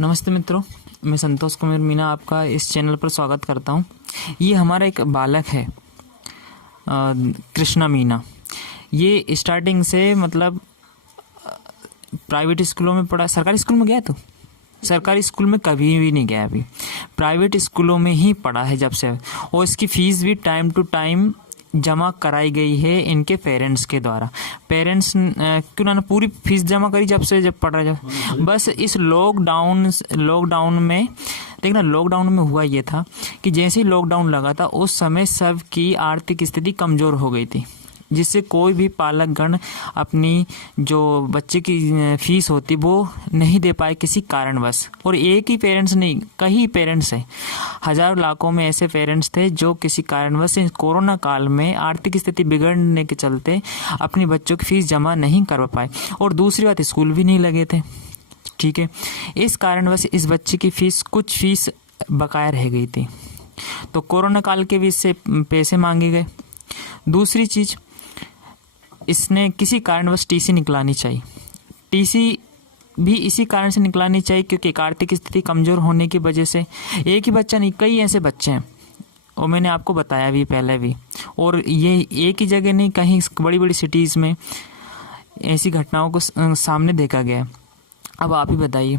नमस्ते मित्रों, मैं संतोष कुमार मीना आपका इस चैनल पर स्वागत करता हूं। ये हमारा एक बालक है कृष्णा मीना। ये स्टार्टिंग से मतलब प्राइवेट स्कूलों में पढ़ा। सरकारी स्कूल में गया तो सरकारी स्कूल में कभी भी नहीं गया, अभी प्राइवेट स्कूलों में ही पढ़ा है जब से। और इसकी फ़ीस भी टाइम टू टाइम जमा कराई गई है इनके पेरेंट्स के द्वारा। पेरेंट्स क्यों ना पूरी फीस जमा करी जब पढ़ रहा जब। बस इस लॉकडाउन में देखना, लॉकडाउन में हुआ ये था कि जैसे ही लॉकडाउन लगा था उस समय सबकी आर्थिक स्थिति कमज़ोर हो गई थी, जिससे कोई भी पालकगण अपनी जो बच्चे की फीस होती वो नहीं दे पाए किसी कारणवश। और एक ही पेरेंट्स नहीं, कई पेरेंट्स हैं, हजारों लाखों में ऐसे पेरेंट्स थे जो किसी कारणवश कोरोना काल में आर्थिक स्थिति बिगड़ने के चलते अपनी बच्चों की फीस जमा नहीं कर पाए। और दूसरी बात, स्कूल भी नहीं लगे थे, ठीक है। इस कारणवश इस बच्चे की कुछ फीस बकाया रह गई थी, तो कोरोना काल के भी इससे पैसे मांगे गए। दूसरी चीज़, इसने किसी कारणवश टीसी निकलानी चाहिए। टीसी भी इसी कारण से निकलानी चाहिए क्योंकि आर्थिक स्थिति कमज़ोर होने की वजह से। एक ही बच्चा नहीं, कई ऐसे बच्चे हैं, और मैंने आपको बताया भी पहले भी। और ये एक ही जगह नहीं, कहीं बड़ी बड़ी सिटीज़ में ऐसी घटनाओं को सामने देखा गया। अब आप ही बताइए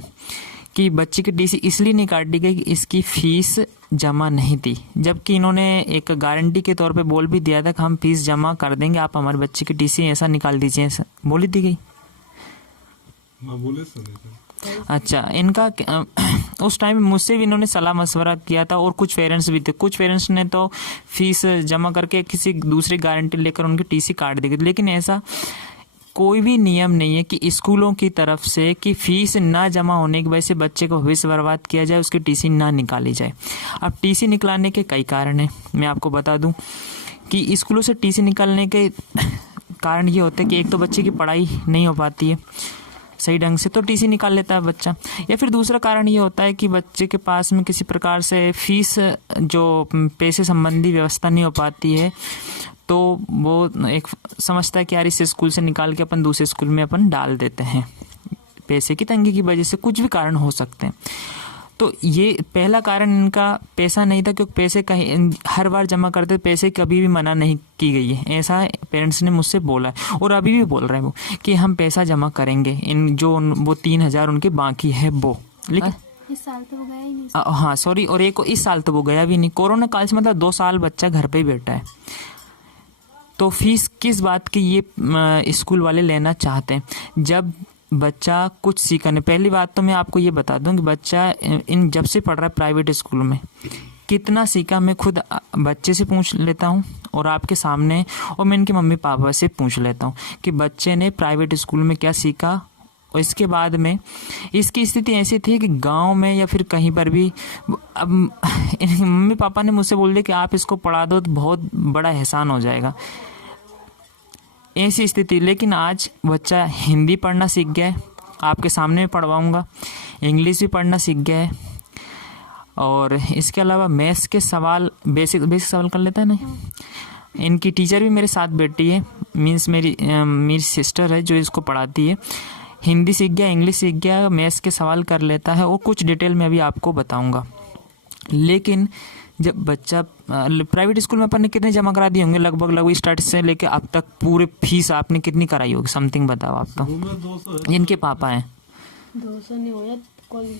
कि बच्चे की टीसी इसलिए नहीं काटी गई कि इसकी फ़ीस जमा नहीं थी, जबकि इन्होंने एक गारंटी के तौर पे बोल भी दिया था कि हम फीस जमा कर देंगे, आप हमारे बच्चे की टीसी ऐसा निकाल दीजिए, ऐसा बोली दी गई। अच्छा, इनका उस टाइम मुझसे भी इन्होंने सलाह मशवरा किया था, और कुछ पेरेंट्स भी थे। कुछ पेरेंट्स ने तो फीस जमा करके किसी दूसरी गारंटी लेकर उनकी टीसी काट दी गई। लेकिन ऐसा कोई भी नियम नहीं है कि स्कूलों की तरफ से कि फीस ना जमा होने की वजह से बच्चे को भविष्य बर्बाद किया जाए, उसकी टीसी ना निकाली जाए। अब टीसी निकालने के कई कारण हैं, मैं आपको बता दूं कि स्कूलों से टीसी निकालने के कारण ये होते हैं कि एक तो बच्चे की पढ़ाई नहीं हो पाती है सही ढंग से, तो टीसी निकाल लेता है बच्चा। या फिर दूसरा कारण ये होता है कि बच्चे के पास में किसी प्रकार से फीस जो पैसे संबंधी व्यवस्था नहीं हो पाती है, तो वो एक समझता है कि यार इस स्कूल से निकाल के अपन दूसरे स्कूल में अपन डाल देते हैं। पैसे की तंगी की वजह से कुछ भी कारण हो सकते हैं। तो ये पहला कारण इनका पैसा नहीं था, क्योंकि पैसे कहीं हर बार जमा करते, पैसे कभी भी मना नहीं की गई है, ऐसा पेरेंट्स ने मुझसे बोला है। और अभी भी बोल रहे हैं वो कि हम पैसा जमा करेंगे, इन जो वो 3,000 उनके बाकी है वो। लेकिन इस साल तो वो गया ही नहीं। हाँ सॉरी, और एक इस साल तो वो गया भी नहीं। कोरोना काल से मतलब 2 साल बच्चा घर पे ही बैठा है। तो फीस किस बात की ये स्कूल वाले लेना चाहते हैं, जब बच्चा कुछ सीखा नहीं। पहली बात तो मैं आपको ये बता दूं कि बच्चा इन जब से पढ़ रहा है प्राइवेट स्कूल में कितना सीखा, मैं खुद बच्चे से पूछ लेता हूं और आपके सामने, और मैं इनके मम्मी पापा से पूछ लेता हूं कि बच्चे ने प्राइवेट स्कूल में क्या सीखा। और इसके बाद में इसकी स्थिति ऐसी थी कि गांव में या फिर कहीं पर भी, अब मम्मी पापा ने मुझसे बोल दिया कि आप इसको पढ़ा दो तो बहुत बड़ा एहसान हो जाएगा, ऐसी स्थिति। लेकिन आज बच्चा हिंदी पढ़ना सीख गया है, आपके सामने पढ़वाऊँगा, इंग्लिश भी पढ़ना सीख गया है, और इसके अलावा मैथ्स के सवाल बेसिक सवाल कर लेता है ना। इनकी टीचर भी मेरे साथ बैठी है, मीन्स मेरी सिस्टर है जो इसको पढ़ाती है। हिंदी सीख गया, इंग्लिश सीख गया, मैथ्स के सवाल कर लेता है, और कुछ डिटेल में अभी आपको बताऊंगा। लेकिन जब बच्चा प्राइवेट स्कूल में अपन ने कितने जमा करा दिए होंगे, लगभग स्टार्ट से लेके अब तक पूरे फीस आपने कितनी कराई होगी, समथिंग बताओ आप तो। इनके पापा हैं 200 नहीं हो, कोई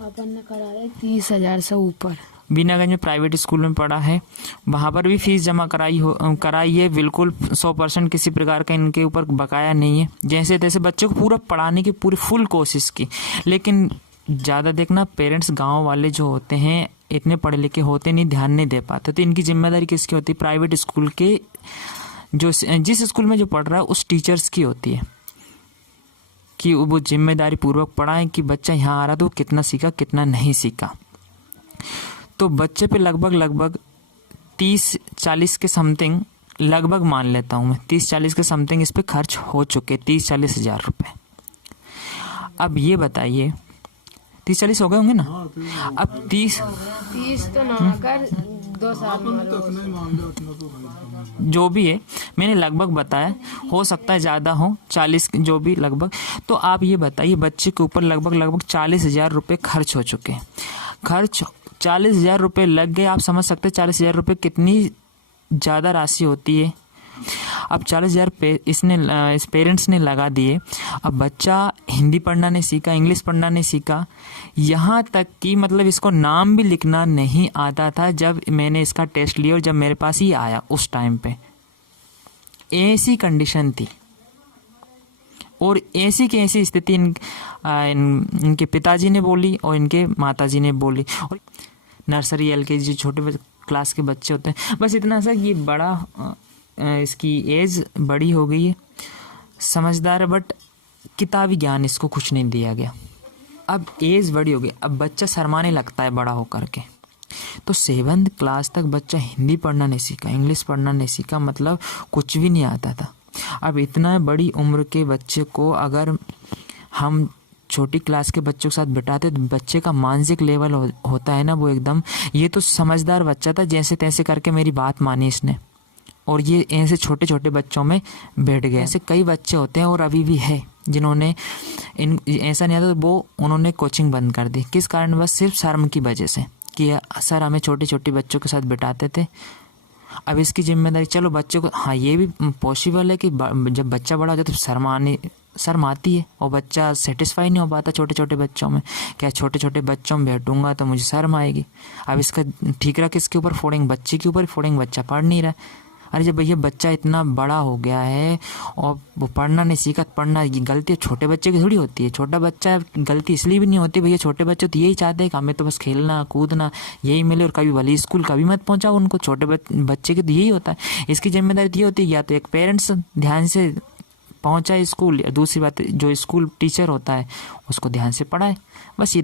अपन ने करा है 30,000 से ऊपर। बीनागंज में प्राइवेट स्कूल में पढ़ा है, वहाँ पर भी फीस जमा कराई है बिल्कुल 100%, किसी प्रकार का इनके ऊपर बकाया नहीं है। जैसे तैसे बच्चों को पूरा पढ़ाने की पूरी फुल कोशिश की। लेकिन ज़्यादा देखना, पेरेंट्स गांव वाले जो होते हैं इतने पढ़े लिखे होते नहीं, ध्यान नहीं दे पाते। तो इनकी जिम्मेदारी किसकी होती है? प्राइवेट स्कूल के जो जिस स्कूल में जो पढ़ रहा है उस टीचर्स की होती है कि वो जिम्मेदारी पूर्वक पढ़ाएं कि बच्चा यहाँ आ रहा तो कितना सीखा कितना नहीं सीखा। तो बच्चे पे लगभग 30-40 के समथिंग, लगभग मान लेता हूँ मैं 30-40 के समथिंग इस पे खर्च हो चुके, 30-40 हज़ार रुपये। अब ये बताइए, 30-40 हो गए होंगे ना? अब 30 तो ना कर 2 साल जो भी है मैंने लगभग बताया, हो सकता है ज़्यादा हो, 40 जो भी लगभग। तो आप ये बताइए बच्चे के ऊपर लगभग 40,000 रुपये खर्च हो चुके हैं। खर्च 40,000 रुपये लग गए। आप समझ सकते हैं 40,000 रुपये कितनी ज़्यादा राशि होती है। अब 40,000 इस पेरेंट्स ने लगा दिए। अब बच्चा हिंदी पढ़ना नहीं सीखा, इंग्लिश पढ़ना नहीं सीखा, यहाँ तक कि मतलब इसको नाम भी लिखना नहीं आता था जब मैंने इसका टेस्ट लिया और जब मेरे पास ये आया उस टाइम पे ऐसी कंडीशन थी। और ऐसी की ऐसी स्थिति इनके पिताजी ने बोली और इनके माताजी ने बोली। और नर्सरी LKG छोटे क्लास के बच्चे होते हैं, बस इतना सा ये बड़ा इसकी एज बड़ी हो गई है, समझदार है, बट किताबी ज्ञान इसको कुछ नहीं दिया गया। अब एज बड़ी हो गई, अब बच्चा शर्माने लगता है बड़ा होकर के। तो 7th क्लास तक बच्चा हिंदी पढ़ना नहीं सीखा, इंग्लिश पढ़ना नहीं सीखा, मतलब कुछ भी नहीं आता था। अब इतना बड़ी उम्र के बच्चे को अगर हम छोटी क्लास के बच्चों के साथ बिठाते तो बच्चे का मानसिक लेवल होता है ना वो एकदम, ये तो समझदार बच्चा था, जैसे तैसे करके मेरी बात मानी इसने और ये ऐसे छोटे छोटे बच्चों में बैठ गए। ऐसे कई बच्चे होते हैं और अभी भी है जिन्होंने ऐसा नहीं आता तो वो उन्होंने कोचिंग बंद कर दी। किस कारण? बस सिर्फ शर्म की वजह से कि सर हमें छोटे छोटे बच्चों के साथ बिठाते थे। अब इसकी जिम्मेदारी, चलो बच्चे को, हाँ ये भी पॉसिबल है कि जब बच्चा बड़ा हो जाए तो शर्म आती है और बच्चा सेटिस्फाई नहीं हो पाता छोटे छोटे बच्चों में। क्या छोटे छोटे बच्चों में बैठूंगा तो मुझे शर्म आएगी। अब इसका ठीकरा किसके ऊपर फोड़ेंगे? बच्चे के ऊपर फोड़ेंगे, बच्चा पढ़ नहीं रहा। अरे जब भैया बच्चा इतना बड़ा हो गया है और वो पढ़ना नहीं सीखा, पढ़ना की गलती छोटे बच्चे की थोड़ी होती है। छोटा बच्चा गलती इसलिए भी नहीं होती भैया, छोटे बच्चे तो यही चाहते हैं कि हमें तो बस खेलना कूदना यही मिले और कभी भले स्कूल कभी मत पहुंचाओ उनको। छोटे बच्चे की तो यही होता है। इसकी जिम्मेदारी ये होती है या तो एक पेरेंट्स ध्यान से पहुंचाए स्कूल, या दूसरी बात जो स्कूल टीचर होता है उसको ध्यान से पढ़ाए। बस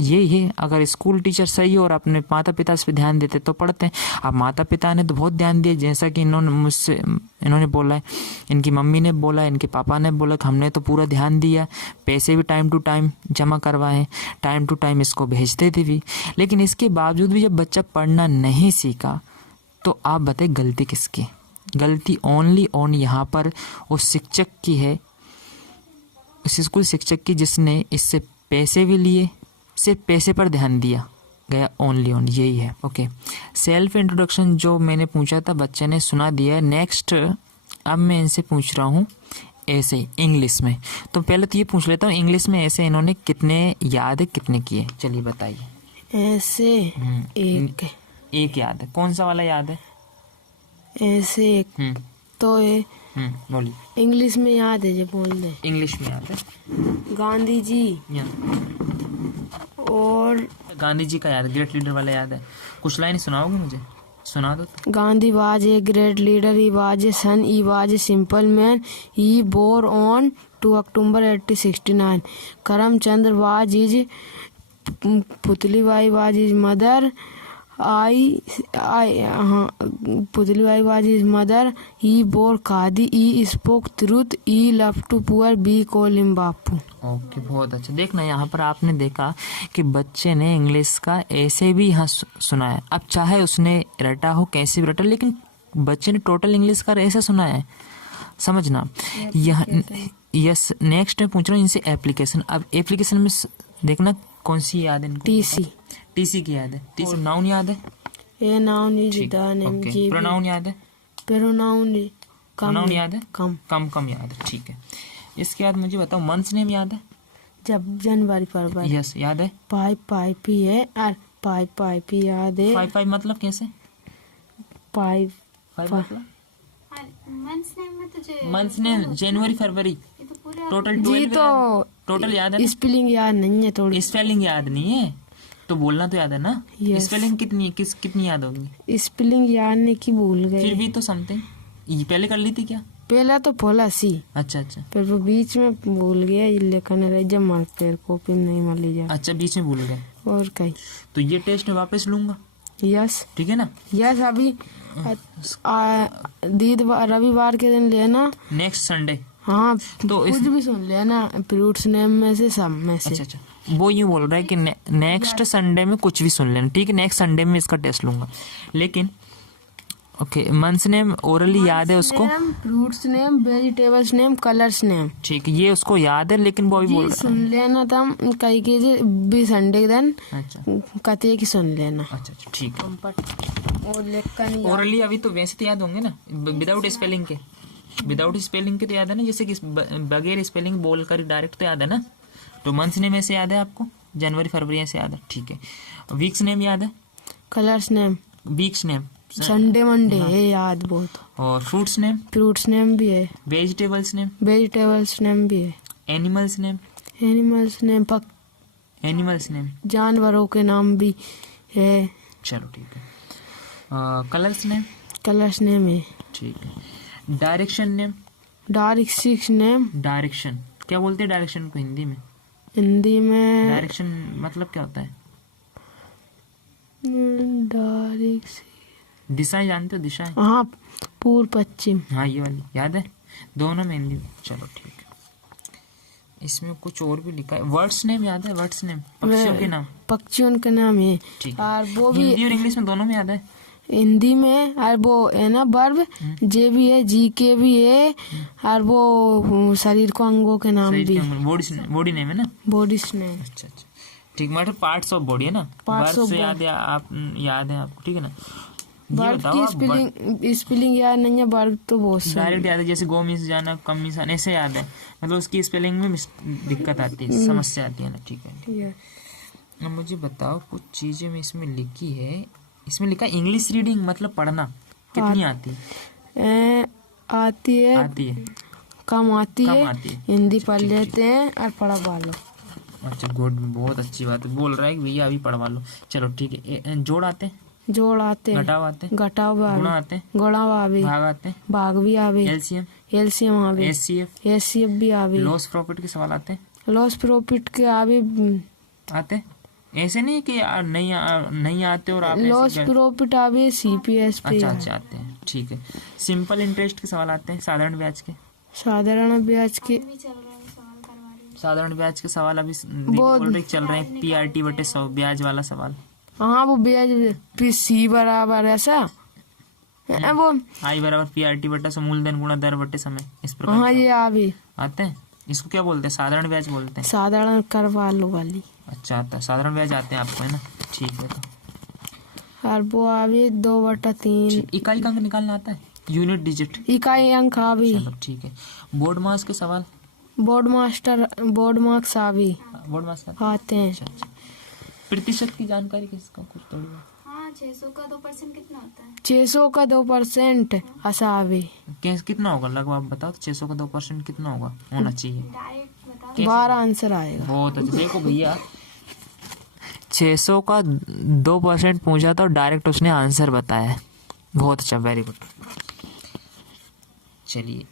ये है। अगर स्कूल टीचर सही और अपने माता पिता इस पर ध्यान देते तो पढ़ते हैं। अब माता पिता ने तो बहुत ध्यान दिया, जैसा कि इन्होंने बोला है, इनकी मम्मी ने बोला, इनके पापा ने बोला कि हमने तो पूरा ध्यान दिया, पैसे भी टाइम टू टाइम जमा करवाए, टाइम टू टाइम इसको भेजते थे भी। लेकिन इसके बावजूद भी जब बच्चा पढ़ना नहीं सीखा तो आप बताइए गलती किसकी? गलती ओनली यहाँ पर उस शिक्षक की है, उस स्कूल शिक्षक की जिसने इससे पैसे भी लिए, सिर्फ पैसे पर ध्यान दिया गया। ओनली यही है। ओके, सेल्फ इंट्रोडक्शन जो मैंने पूछा था बच्चे ने सुना दिया। नेक्स्ट अब मैं इनसे पूछ रहा हूँ ऐसे इंग्लिश में। तो पहले तो ये पूछ लेता हूँ इंग्लिश में ऐसे इन्होंने कितने याद है, कितने किए? चलिए बताइए। ऐसे एक याद है। कौन सा वाला याद है? ऐसे एक तो ये बोलिए। इंग्लिश में याद है जो बोल दे। इंग्लिश में याद है। गांधी जी और गांधी जी का याद, ग्रेट लीडर वाला याद है। कुछ लाइन सुनाओगे मुझे? सुना दो तो। Gandhi was a great leader, he was a son, he was a simple man, he born on 2 October 1869। Karamchand was his Putlibai was his mother, Putlibai was his mother, he wore khadi, he spoke truth, he love to poor, we call him Bapu. Okay, बहुत अच्छा। देखना यहाँ पर आपने देखा कि बच्चे ने इंग्लिश का ऐसे भी यहाँ सुना है। अब चाहे उसने रटा हो कैसे भी रटा, लेकिन बच्चे ने टोटल इंग्लिश का ऐसे सुना है। समझना यह। यस, नेक्स्ट मैं पूछ रहा हूँ इनसे एप्लीकेशन। अब एप्लीकेशन में देखना कौन सी याद है इनको? टीसी की याद है। टीसी नाउन याद है? A noun is the name. जी प्रोनाउन याद है? प्रोनाउन याद है? कम याद है। ठीक है, इसके बाद मुझे बताओ मंथ्स नेम याद है? जब जनवरी फरवरी। यस, याद है? पाई है और पाई याद है। 5 मतलब कैसे? 5 मतलब मंथ्स नेम जनवरी फरवरी टोटल 12 जी। तो टोटल याद है? स्पेलिंग याद नहीं है, थोड़ी स्पेलिंग याद नहीं है तो बोलना तो याद है ना। स्पेलिंग कितनी याद होगी? स्पेलिंग याद नहीं की भूल गए। फिर भी तो समथिंग ये पहले कर ली थी क्या? पहला तो बोला सी। अच्छा। फिर वो बीच में भूल गया, ये लेखन रह जब मार फिर कॉपी नहीं मिली जा। अच्छा, बीच में भूल गए और कहीं। तो ये टेस्ट में वापस लूंगा। यस, ठीक है ना? यस, अभी रविवार के दिन लेना। Next Sunday. हाँ तो कुछ भी सुन लेना फ्रूट्स नेम में से, सब में से। अच्छा, वो यूँ बोल रहा है कि नेक्स्ट संडे में कुछ भी सुन लेना, ठीक है। नेक्स्ट संडे में इसका टेस्ट लूंगा, लेकिन ओके। मंथ्स नेम ओरली याद है उसको, fruits name, vegetables name, colours name, ठीक है, ये उसको याद है, लेकिन वो अभी बोल रहा सुन लेना था कई के जी भी संडे के दिन है। अच्छा कते की सुन लेना। अच्छा, ठीक है। और लिख कर नहीं ओरली अभी तो वैसे तो याद होंगे ना, विदाउट स्पेलिंग के, विदाउट स्पेलिंग के तो याद है ना, जैसे कि बगैर स्पेलिंग बोल कर डायरेक्ट तो याद है ना। तो मंथ्स नेम ऐसे याद है आपको, जनवरी फरवरी ऐसे याद है, ठीक है। वीक्स नेम याद है, colours name, weeks name, Sunday Monday है याद बहुत। और फ्रूट्स नेम, फ्रूट्स नेम भी है, वेजिटेबल्स नेम, वेजिटेबल्स नेम भी है, animals name, animals name, animals name, जानवरों के नाम भी है। चलो ठीक है। कलर्स नेम, कलर्स नेम है, ठीक है। Direction name, direction name, direction क्या बोलते हैं डायरेक्शन को हिंदी में? हिंदी में डायरेक्शन मतलब क्या होता है? डायरेक्शन, दिशाएं जानते हो, दिशाएं? हाँ पूर्व पश्चिम। हाँ ये वाली याद है, दोनों में हिंदी। चलो ठीक है। इसमें कुछ और भी लिखा है, वर्ड्स नेम याद है, वर्ड्स नेम पक्षियों के नाम, पक्षियों के नाम है। ठीक और है। वो भी हिंदी और इंग्लिश में दोनों में याद है। हिंदी में, और वो है ना वर्ब जे भी है, जी के भी है, और वो शरीर को अंगों के नाम भी, बॉडी नेम है ना, बॉडी नेम। अच्छा अच्छा ठीक, मतलब पार्ट्स ऑफ बॉडी है ना, Parts of से याद है आप, याद है आपको, ठीक है ना। ये वर्ब बताओ की आप, स्पेलिंग याद नहीं है, वर्ब तो बहुत सारे। डायरेक्ट याद है, जैसे गो मिस जाना, कम मिस आना, ऐसे याद है, मतलब उसकी स्पेलिंग में दिक्कत आती है, समस्या आती है ना, ठीक है। ठीक है। अब मुझे बताओ कुछ चीजें में इसमें लिखी है, इसमें लिखा है इंग्लिश रीडिंग मतलब पढ़ना कितनी आती है? आती है, आती है, कम आती कम है, आती है। हिंदी अच्छा, पढ़ ठीक, लेते हैं और पढ़वा लो। अच्छा गुड, बहुत अच्छी बात है, बोल रहा है कि भैया अभी पढ़वा लो। चलो ठीक है। जोड़ आते हैं, जोड़ आते हैं, घटाव आते हैं, घटाव गुणा आवे, आते हैं, गुणा आवे, भाग आते हैं, भाग भी आवे, एलसीएम, एलसीएम आवे, एचसीएफ, एचसीएफ भी आवे, लॉस प्रॉफिट के सवाल आते हैं, लॉस प्रॉफिट के आवे। आते हैं। ऐसे नहीं कि नहीं आते और आप लॉस प्रॉफिट आवे, सीपीएस पे। अच्छा अच्छा आते हैं, ठीक है। सिंपल इंटरेस्ट के सवाल आते हैं, साधारण ब्याज के, साधारण ब्याज के, साधारण ब्याज के सवाल अभी दीदी बोल रहे चल रहे हैं, पीआरटी बटे 100 ब्याज वाला सवाल। हाँ वो ब्याज सी बराबर ऐसा वो, आई बराबर पीआरटी बटा 100 मूलधन गुणा दर बटे समय, इस प्रकार हाँ ये आवे आते हैं। इसको क्या बोलते हैं? साधारण ब्याज बोलते हैं। साधारण करवा लो वाली। अच्छा आता है, साधारण ब्याज आते हैं आपको, है ना, ठीक है। तो और वो आवे 2/3। इकाई का अंक निकालना आता है, यूनिट डिजिट, इकाई अंक आवे। चलो ठीक है। बोर्ड मास के सवाल, बोर्ड मार्क्स आवे, बोर्ड मास का, आते हैं। अच्छा अच्छा। प्रतिशत की जानकारी किसका कुछ थोड़ी बहुत? 600 का 2% कितना होता है? 600 का 2% ऐसा आवे। कितना होगा लगभग आप बताओ तो, 600 का 2% कितना होगा होना चाहिए? डायरेक्ट बता। 12 आंसर आएगा। बहुत अच्छा, देखो भैया 600 का 2% पूछा था और डायरेक्ट उसने आंसर बताया है, बहुत अच्छा, वेरी गुड। चलिए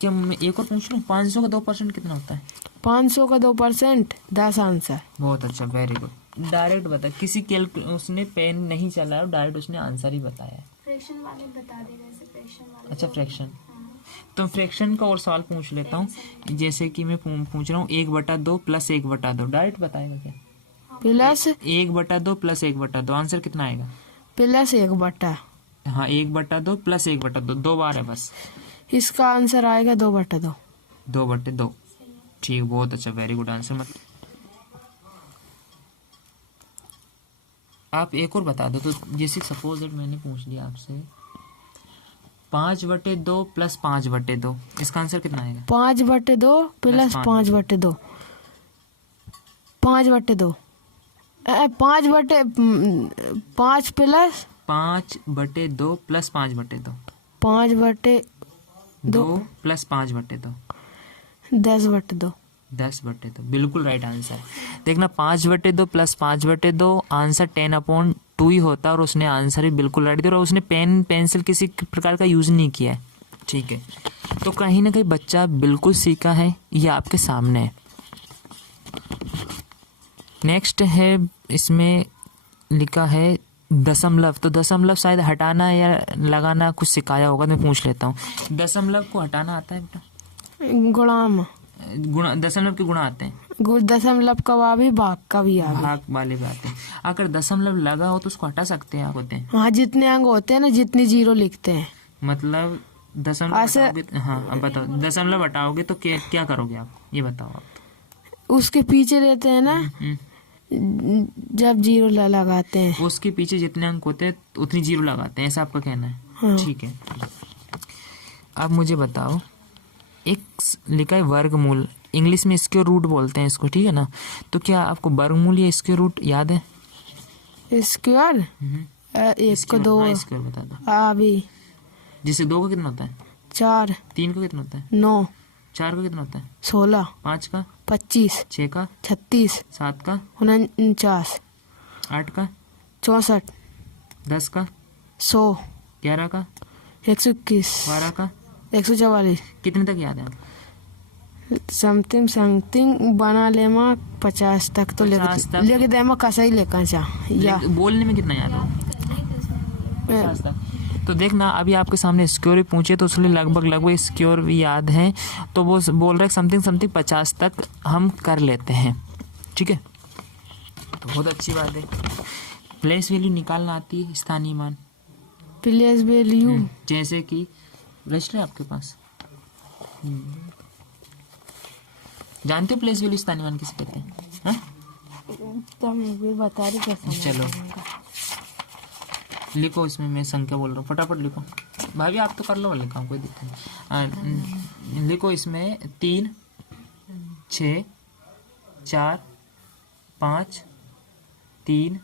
क्या मैं एक और पूछ लूँ, 500 का 2% कितना होता है? 500 का 2% 10 आंसर। बहुत अच्छा, वेरी गुड। डायरेक्ट बता, किसी उसने पेन नहीं चलाया और डायरेक्ट उसने आंसर ही बताया है। फ्रैक्शन वाले बता दे, जैसे फ्रैक्शन वाले। अच्छा फ्रैक्शन, तो फ्रैक्शन का और सवाल पूछ लेता हूँ, जैसे कि मैं पूछ रहा हूँ 1/2 प्लस 1/2, डायरेक्ट बताएगा क्या? प्लस 1/2 प्लस 1/2, आंसर कितना आएगा? प्लस 1/2। हाँ 1/2 प्लस 1/2, 2 बार है बस, इसका आंसर आएगा 2/2। 2/2, ठीक, बहुत अच्छा, वेरी गुड आंसर। मत आप एक और बता दो, तो जैसे सपोज दैट मैंने पूछ लिया आपसे 5/2 प्लस 5/2, इसका आंसर कितना आएगा? 5/2 प्लस 5/2, 5/2, 5 प्लस 5/2 प्लस 5/2, 5/2 प्लस 5/2, 10/2। 10/2, बिल्कुल राइट आंसर। देखना 5/2 प्लस 5/2 आंसर 10/2 ही होता है, और उसने आंसर भी बिल्कुल राइट दिया, और उसने पेन पेंसिल किसी प्रकार का यूज नहीं किया है, ठीक है। तो कहीं ना कहीं बच्चा बिल्कुल सीखा है, ये आपके सामने है। नेक्स्ट है, इसमें लिखा है दशमलव, तो दशमलव शायद हटाना या लगाना कुछ सिखाया होगा, मैं पूछ लेता हूँ। दशमलव को हटाना आता है बेटा? गुणाम, गुणा, दशमलव के गुणा आते हैं, दशमलव का आ भी भाग का भी आ गया। भाग वाले भी आते हैं। अगर दशमलव लगा हो तो उसको हटा सकते हैं आप, होते हैं हाँ, जितने अंक होते हैं ना, जितनी जीरो लिखते हैं। मतलब दशमलव ऐसे- हटाओगे, हाँ अब बताओ, दशमलव हटाओगे तो क्या क्या करोगे आप, ये बताओ आप। उसके पीछे रहते हैं ना, जब जीरो लगाते हैं। उसके पीछे जितने अंक होते हैं उतनी जीरो लगाते हैं, ऐसा आपका कहना है? हाँ। ठीक है। अब मुझे बताओ, एक लिखा है वर्गमूल, इंग्लिश में स्क्वायर रूट बोलते हैं इसको, ठीक है ना? तो क्या आपको वर्गमूल या स्क्वायर रूट याद है? स्क्वायर, एक को दो, स्क्वायर बता दो। अभी जिससे 2 का कितना होता है? 4, 3 का कितना होता है? 9, 4 का कितना होता है? 16, 5 का? 25, 6 का? 36, 7 का? 49, 8 का? 64, 10 का? 100, 11 का? 121, 12 का? 144, कितने तक याद है आपको? समथिंग समथिंग बना ले माँ 50 तक तो 50 तक। लेके दे माँ कसा ही लेकर जा या बोलने में कितना याद है? करने के उसमें 50 तक। तो देखना, अभी आपके सामने स्क्योर भी पूछे तो उसके लिए लगभग स्क्योर भी याद है, तो वो बोल रहे समथिंग समथिंग 50 तक हम कर लेते हैं, ठीक है? तो बहुत अच्छी बात है। प्लेस वैल्यू निकालना आती है, स्थानीय मान, प्लेस वैल्यू जैसे कि रजिस्टर है आपके पास, जानते हो प्लेस वैल्यू स्थानीय मान किसे कहते हैं? हाँ? तो मैं भी बता रही कैसे। चलो लिखो, इसमें मैं संख्या बोल रहा हूँ, फटाफट लिखो भाई, आप तो कर लो, लिखा कोई दिक्कत नहीं। लिखो इसमें 3, 6, 4, 5, 3,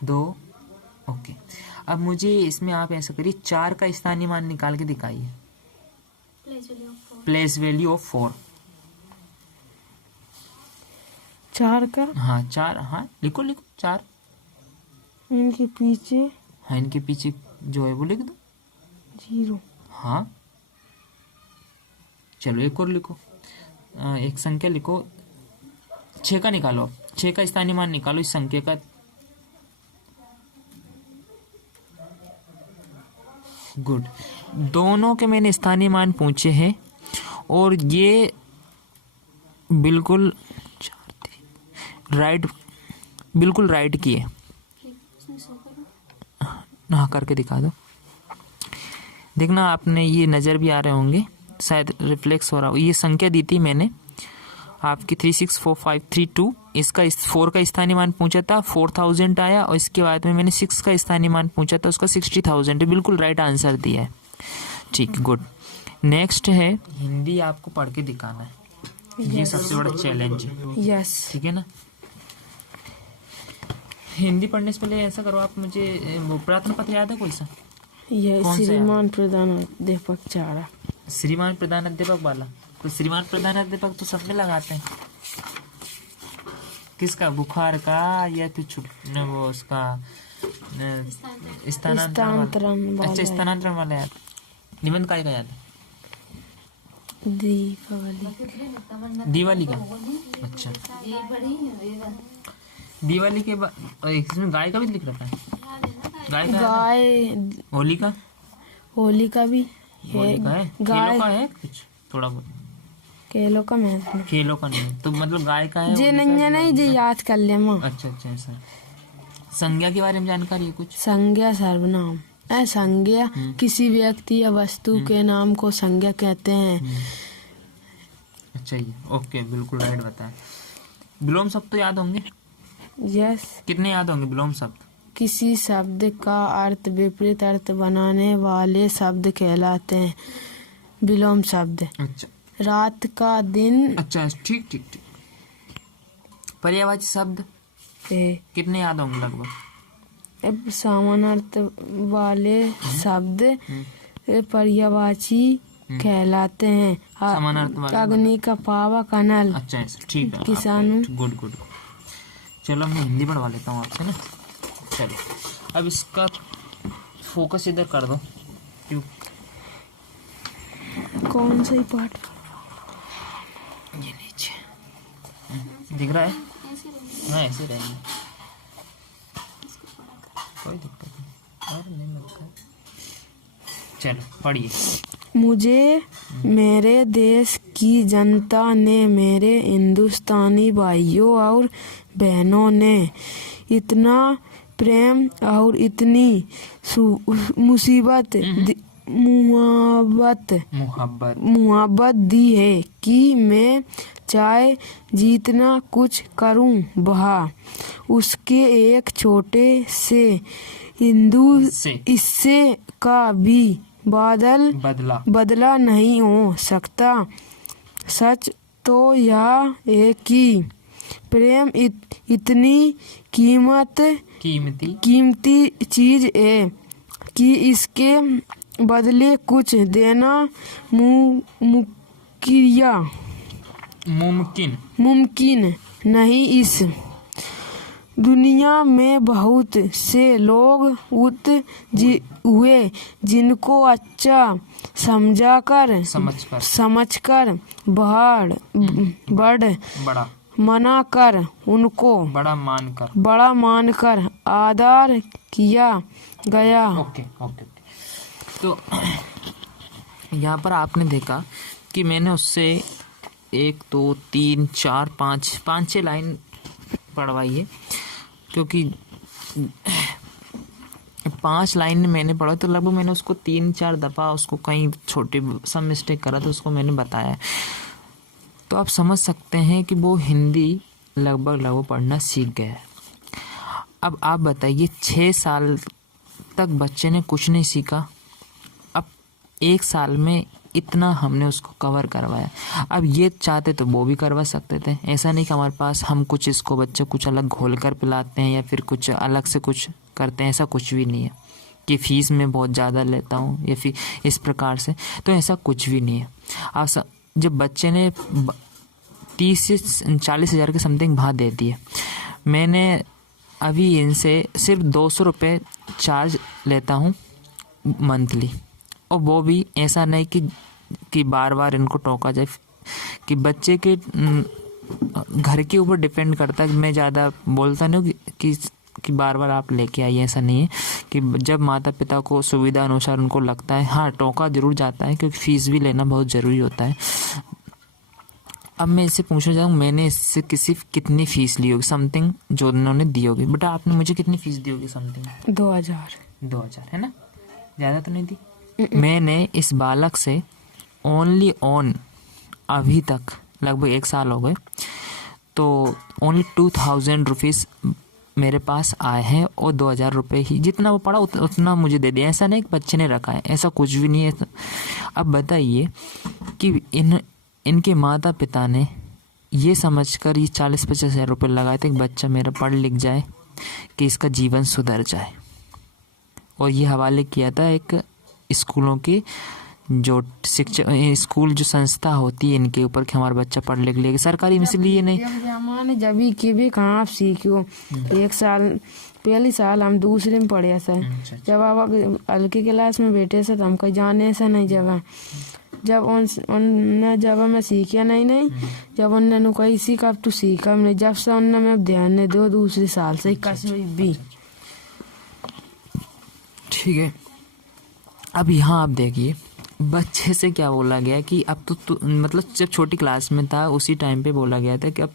2, ओके। अब मुझे इसमें आप ऐसा करिए, 4 का स्थानीय मान निकाल के दिखाइए। Place value of 4। Place value of 4, 4 का, हाँ 4, हाँ लिखो लिखो 4, इनके पीछे हाँ इनके पीछे जो है वो लिख दो, 0। हाँ चलो एक और लिखो, एक संख्या लिखो, 6 का निकालो, 6 का स्थानीय मान निकालो इस संख्या का। गुड, दोनों के मैंने स्थानीय मान पूछे हैं और ये बिल्कुल राइट, बिल्कुल राइट किए। उसमें 100 करो। हाँ करके दिखा दो, देखना आपने ये नज़र भी आ रहे होंगे, शायद रिफ्लेक्स हो रहा हो। ये संख्या दी थी मैंने आपकी 364532, इसका 4 का स्थानीय मान पूछा था, 4000 आया, और इसके बाद में मैंने 6 का स्थानीय मान पूछा था, उसका 60,000, बिल्कुल राइट आंसर दिया है। ठीक, गुड। नेक्स्ट है हिंदी, आपको पढ़ के दिखाना है, ये सबसे बड़ा चैलेंज है, यस। ठीक है ना? हिंदी पढ़ने से पहले ऐसा करो, आप मुझे वो प्रार्थना पत्र याद है कोई सा? ये कौन सा श्रीमान प्रधानाध्यापक चारा। श्रीमान प्रधानाध्यापक वाला, तो श्रीमान प्रधानाध्यापक तो सब में लगाते हैं, किसका, बुखार का या फिर वो उसका स्थानांतरण वाला। अच्छा स्थानांतरण वाला याद, निबंध काय का याद, दीपावली, दिवाली का, अच्छा दिवाली के बाद इसमें गाय का भी लिख रखा है, गाय का याद है? गाय, होली का, होली का भी होली का है, गाय, खेलों का है कुछ थोड़ा बहुत, केलों का मैं खेलों का नहीं, तो मतलब गाय का है, जे होली का नहीं है, है, नहीं जे याद कर ले माँ। अच्छा अच्छा ऐसा। संज्ञा के बारे में जानकारी है कुछ? संज्ञा सर्वनाम, संज्ञा किसी व्यक्ति या वस्तु के नाम को संज्ञा कहते हैं। अच्छा ये ओके, बिल्कुल राइट बताया। विलोम शब्द तो याद होंगे, यस। कितने याद होंगे विलोम शब्द? किसी शब्द का अर्थ विपरीत अर्थ बनाने वाले शब्द कहलाते हैं विलोम शब्द। अच्छा रात का दिन, अच्छा, ठीक ठीक ठीक। पर्यायवाची शब्द कितने याद होंगे लगभग? समानार्थ वाले शब्द पर्यायवाची कहलाते हैं। समानार्थ वाले, अग्नि का पावक, अनल, अच्छा ऐसा, ठीक है, किसानों। Good good. चलो मैं हिंदी पढ़वा लेता हूँ आपसे ना, चलो अब इसका फोकस इधर कर दो, क्यों कौन सा ही पाठ? ये नीचे दिख रहा है, ऐसे रहेंगे। हाँ ऐसे रहेंगे, कोई दिक्कत नहीं। और नहीं लगता। चलो पढ़िए। मुझे मेरे देश की जनता ने, मेरे हिंदुस्तानी भाइयों और बहनों ने इतना प्रेम और इतनी मुहब्बत दी है कि मैं चाहे जितना कुछ करूं वह उसके एक छोटे से इससे का भी बदला नहीं हो सकता। सच तो यह है कि प्रेम इतनी कीमती चीज है कि इसके बदले कुछ देना मुमकिन नहीं। इस दुनिया में बहुत से लोग हुए जिनको अच्छा समझकर बड़ा मनाकर उनको बड़ा मानकर आदर किया गया। ओके। तो यहाँ पर आपने देखा कि मैंने उससे 1 2 3 4 5 6 लाइन पढ़वाई है, क्योंकि 5 लाइन मैंने पढ़ा तो लगभग मैंने उसको 3-4 दफ़ा उसको कहीं छोटे सा मिस्टेक करा तो उसको मैंने बताया। तो आप समझ सकते हैं कि वो हिंदी लगभग पढ़ना सीख गया है। अब आप बताइए 6 साल तक बच्चे ने कुछ नहीं सीखा, अब 1 साल में इतना हमने उसको कवर करवाया। अब ये चाहते तो वो भी करवा सकते थे, ऐसा नहीं कि हमारे पास हम कुछ इसको बच्चे कुछ अलग घोल कर पिलाते हैं या फिर कुछ अलग से कुछ करते हैं, ऐसा कुछ भी नहीं है कि फ़ीस में बहुत ज़्यादा लेता हूँ या फिर इस प्रकार से, तो ऐसा कुछ भी नहीं है। आप जब बच्चे ने 30 से 40 हज़ार के समथिंग भाव दे दिए, मैंने अभी इनसे सिर्फ 200 रुपये चार्ज लेता हूँ मंथली, और वो भी ऐसा नहीं कि बार बार इनको टोका जाए, कि बच्चे के घर के ऊपर डिपेंड करता है। मैं ज़्यादा बोलता नहीं कि बार बार आप लेके आइए, ऐसा नहीं है। कि जब माता पिता को सुविधा अनुसार उनको लगता है, हाँ टोका ज़रूर जाता है, क्योंकि फ़ीस भी लेना बहुत ज़रूरी होता है। अब मैं इससे पूछना चाहूँ, मैंने इससे कितनी फ़ीस ली होगी समथिंग जो उन्होंने दी होगी? बेटा आपने मुझे कितनी फ़ीस दी होगी समथिंग? 2000 है ना, ज़्यादा तो नहीं दी। मैंने इस बालक से ऑन अभी तक लगभग 1 साल हो गए, तो ओनली 2000 रुपीज़ मेरे पास आए हैं, और 2000 रुपये ही जितना वो पड़ा उतना मुझे दे दिया। ऐसा नहीं कि बच्चे ने रखा है, ऐसा कुछ भी नहीं है। अब बताइए कि इनके माता पिता ने ये समझकर ये 40-50 हज़ार रुपये लगाए थे कि बच्चा मेरा पढ़ लिख जाए, कि इसका जीवन सुधर जाए, और ये हवाले किया था एक स्कूलों की जो शिक्षा स्कूल जो संस्था होती है इनके ऊपर, कि हमारा बच्चा पढ़ लिख लेगा। सरकारी में इसलिए नहीं, जब भी कहाँ आप सीखो। 1 साल पहली साल हम दूसरे में पढ़े सर, जब आप हल्की क्लास में बैठे सर हम कहीं जाने ऐसा नहीं जगह। जब जब मैं सीखा नहीं जब उन्होंने कहीं सीखा, अब तो सीखा नहीं, जब से उन्होंने मैं ध्यान नहीं दो दूसरे साल से कभी भी। ठीक है, अब यहाँ आप देखिए बच्चे से क्या बोला गया कि अब तो मतलब जब छोटी क्लास में था उसी टाइम पे बोला गया था कि अब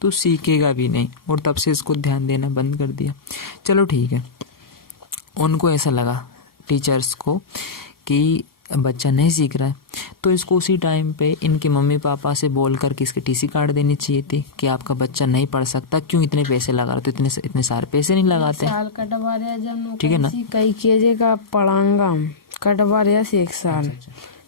तू सीखेगा भी नहीं, और तब से इसको ध्यान देना बंद कर दिया। चलो ठीक है, उनको ऐसा लगा टीचर्स को कि बच्चा नहीं सीख रहा है, तो इसको उसी टाइम पे इनके मम्मी पापा से बोलकर कि इसके टीसी कार्ड देनी चाहिए थी कि आपका बच्चा नहीं पढ़ सकता, क्यों इतने पैसे लगा रहे, तो इतने सारे पैसे नहीं लगाते। साल कटवा रहे जब, ठीक है ना, कई केजे का पढ़ाऊंगा हम, कटवा रहे 1 साल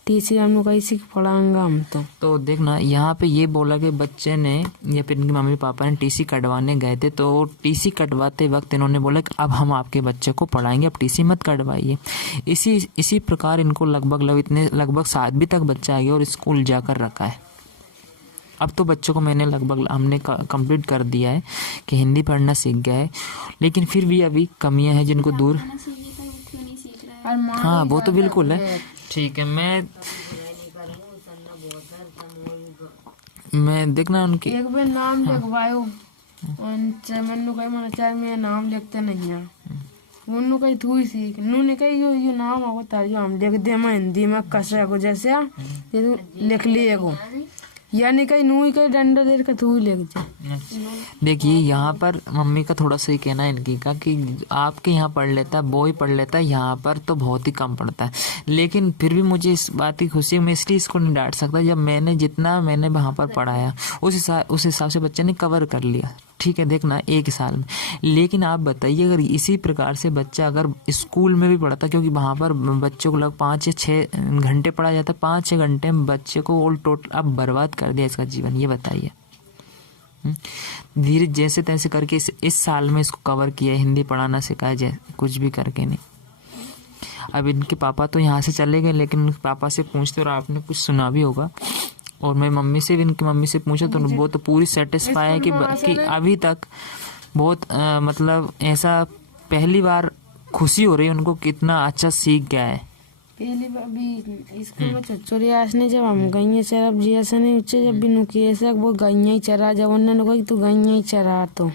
टीसी हम कहीं सीख पढ़ाऊंगा हम। तो देखना यहाँ पे ये बोला कि बच्चे ने या फिर इनके मम्मी पापा ने टीसी कटवाने गए थे, तो टीसी कटवाते वक्त इन्होंने बोला कि अब हम आपके बच्चे को पढ़ाएंगे, अब टीसी मत कटवाइए। इसी प्रकार इनको लगभग 7वीं तक बच्चा आ गया और स्कूल जाकर रखा है। अब तो बच्चों को हमने कंप्लीट कर दिया है कि हिंदी पढ़ना सीख गया है, लेकिन फिर भी अभी कमियां हैं जिनको दूर। हाँ वो तो बिल्कुल है। ठीक है, मैं देखना उनके एक बार नाम लिखवायो, मैंने कहा मेरा नाम लिखते नहीं है। उन्होंने कही तू ही सीख, उन्होंने कही यो नाम आगो तारी हम लिख दे, मैं हिंदी में कसे को जैसे ये तू लिख लिए को, यानी कहीं नू ही कहीं डंडा देर का तू ही लिख जा। देखिए यहाँ पर मम्मी का थोड़ा सा ही कहना है इनकी का कि आपके यहाँ पढ़ लेता है, वो ही पढ़ लेता है, यहाँ पर तो बहुत ही कम पढ़ता है। लेकिन फिर भी मुझे इस बात की खुशी है, मैं इसलिए इसको नहीं डांट सकता, जब मैंने वहाँ पर पढ़ाया उस हिसाब से बच्चे ने कवर कर लिया, ठीक है, देखना एक साल में। लेकिन आप बताइए अगर इसी प्रकार से बच्चा अगर स्कूल में भी पढ़ता, क्योंकि वहाँ पर बच्चों को लग 5 या 6 घंटे पढ़ा जाता है, 5-6 घंटे में बच्चे को ऑल टोटल अब बर्बाद कर दिया इसका जीवन, ये बताइए। धीरे जैसे तैसे करके इस साल में इसको कवर किया, हिंदी पढ़ाना सिखाया, जैसे कुछ भी करके नहीं। अब इनके पापा तो यहाँ से चले गए, लेकिन पापा से पूछते और आपने कुछ सुना भी होगा, और मैं मम्मी से भी इनकी मम्मी से पूछा तो वो तो पूरी सेटिस्फाई है कि अभी तक बहुत मतलब ऐसा पहली बार खुशी हो रही है उनको, कितना अच्छा सीख गया है। पहली बार भी स्कूल में चचोरियास ने जब हम गई चरा जी ऐसा नहीं उच्चे जब भी नुकी ऐसा वो गई ही चरा, जब उन्होंने कहा तू गई ही चरा तो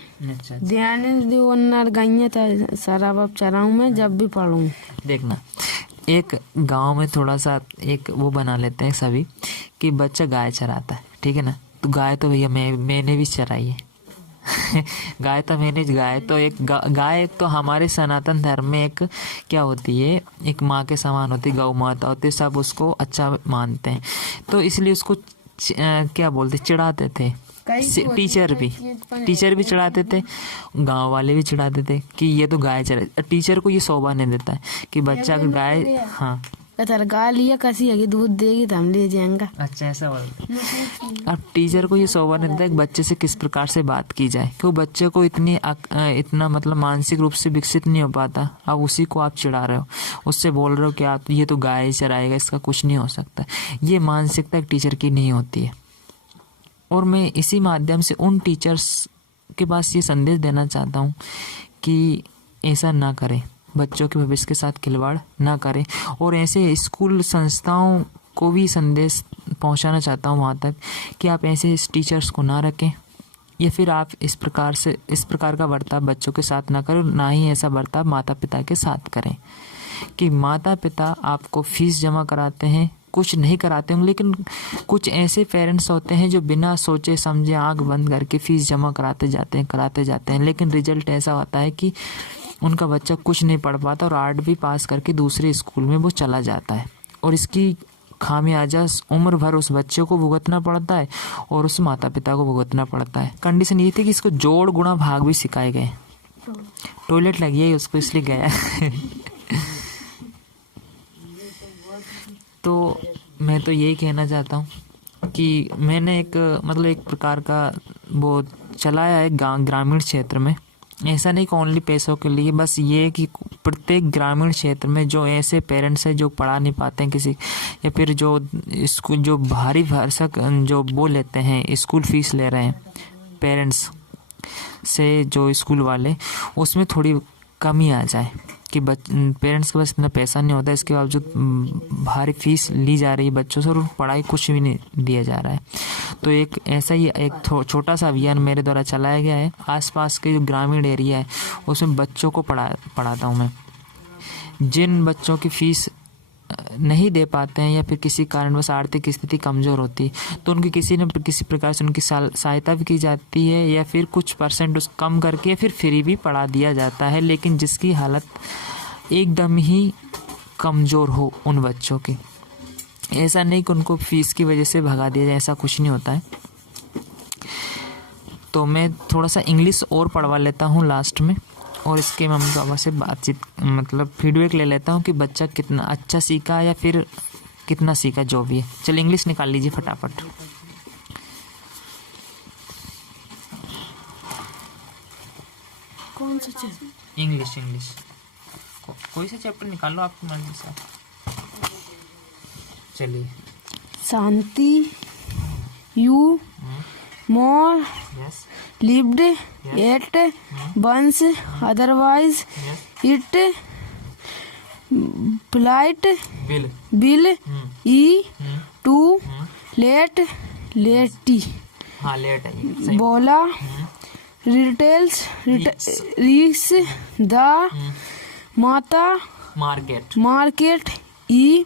ध्यान दे उन्ना गई था सारा बाप चराऊँ मैं जब भी पढ़ूँ। देखना एक गांव में थोड़ा सा एक वो बना लेते हैं सभी कि बच्चा गाय चराता है, ठीक है ना, तो गाय तो भैया मैंने भी चराई है गाय तो एक तो हमारे सनातन धर्म में एक क्या होती है, एक माँ के समान होती है, गौ माता होती है, सब उसको अच्छा मानते हैं, तो इसलिए उसको क्या बोलते चिढ़ाते थे, टीचर भी चिढ़ाते थे, गांव वाले भी चिढ़ाते थे कि ये तो गाय चरा। टीचर को ये शोभा नहीं देता है कि बच्चा गाय, हाँ गाय लिया कैसी है दूध देगी तो हम ले जाएंगे, अच्छा ऐसा बोलते। अब टीचर को ये शोभा नहीं देता है कि बच्चे से किस प्रकार से बात की जाए, क्यों बच्चे को इतना मतलब मानसिक रूप से विकसित नहीं हो पाता, अब उसी को आप चिढ़ा रहे हो, उससे बोल रहे हो कि आप ये तो गाय चराएगा, इसका कुछ नहीं हो सकता। ये मानसिकता एक टीचर की नहीं होती है। और मैं इसी माध्यम से उन टीचर्स के पास ये संदेश देना चाहता हूँ कि ऐसा ना करें, बच्चों के भविष्य के साथ खिलवाड़ ना करें, और ऐसे स्कूल संस्थाओं को भी संदेश पहुंचाना चाहता हूं वहां तक कि आप ऐसे टीचर्स को ना रखें, या फिर आप इस प्रकार का बर्ताव बच्चों के साथ ना करें, ना ही ऐसा बर्ताव माता पिता के साथ करें कि माता पिता आपको फीस जमा कराते हैं, कुछ नहीं कराते होंगे, लेकिन कुछ ऐसे पेरेंट्स होते हैं जो बिना सोचे समझे आंख बंद करके फीस जमा कराते जाते हैं, लेकिन रिजल्ट ऐसा होता है कि उनका बच्चा कुछ नहीं पढ़ पाता और 8वीं पास करके दूसरे स्कूल में वो चला जाता है, और इसकी खामियाजा उम्र भर उस बच्चे को भुगतना पड़ता है और उस माता पिता को भुगतना पड़ता है। कंडीशन ये थी कि इसको जोड़ गुणा भाग भी सिखाए गए, टॉयलेट लगी है उसको इसलिए गया तो मैं तो यही कहना चाहता हूँ कि मैंने एक प्रकार का वो चलाया है ग्रामीण क्षेत्र में, ऐसा नहीं कि ओनली पैसों के लिए, बस ये कि प्रत्येक ग्रामीण क्षेत्र में जो ऐसे पेरेंट्स हैं जो पढ़ा नहीं पाते हैं किसी, या फिर जो स्कूल जो भारी भरसक जो वो लेते हैं स्कूल फीस ले रहे हैं पेरेंट्स से, जो स्कूल वाले, उसमें थोड़ी कमी आ जाए कि पेरेंट्स के पास इतना पैसा नहीं होता, इसके बावजूद भारी फीस ली जा रही है बच्चों से और पढ़ाई कुछ भी नहीं दिया जा रहा है। तो एक ऐसा ही एक छोटा सा अभियान मेरे द्वारा चलाया गया है। आसपास के जो ग्रामीण एरिया है उसमें बच्चों को पढ़ाता हूँ मैं। जिन बच्चों की फीस नहीं दे पाते हैं या फिर किसी कारणवश आर्थिक स्थिति कमज़ोर होती है तो उनकी किसी न किसी प्रकार से उनकी सहायता भी की जाती है, या फिर कुछ परसेंट उस कम करके या फिर फ्री भी पढ़ा दिया जाता है, लेकिन जिसकी हालत एकदम ही कमज़ोर हो उन बच्चों की। ऐसा नहीं कि उनको फीस की वजह से भगा दिया जाए, ऐसा कुछ नहीं होता है। तो मैं थोड़ा सा इंग्लिश और पढ़वा लेता हूँ लास्ट में, और इसके मम्मी पापा से बातचीत फीडबैक ले लेता हूँ कि बच्चा कितना अच्छा सीखा या फिर कितना सीखा, जो भी है। चलिए इंग्लिश निकाल लीजिए फटाफट। कौन सा चैप्टर? इंग्लिश कोई सा चैप्टर निकाल लो आपकी मर्जी से। चलिए। शांति, you more lived at once, otherwise it plight will to late बोला reads the माता मार्केट, मार्केट ई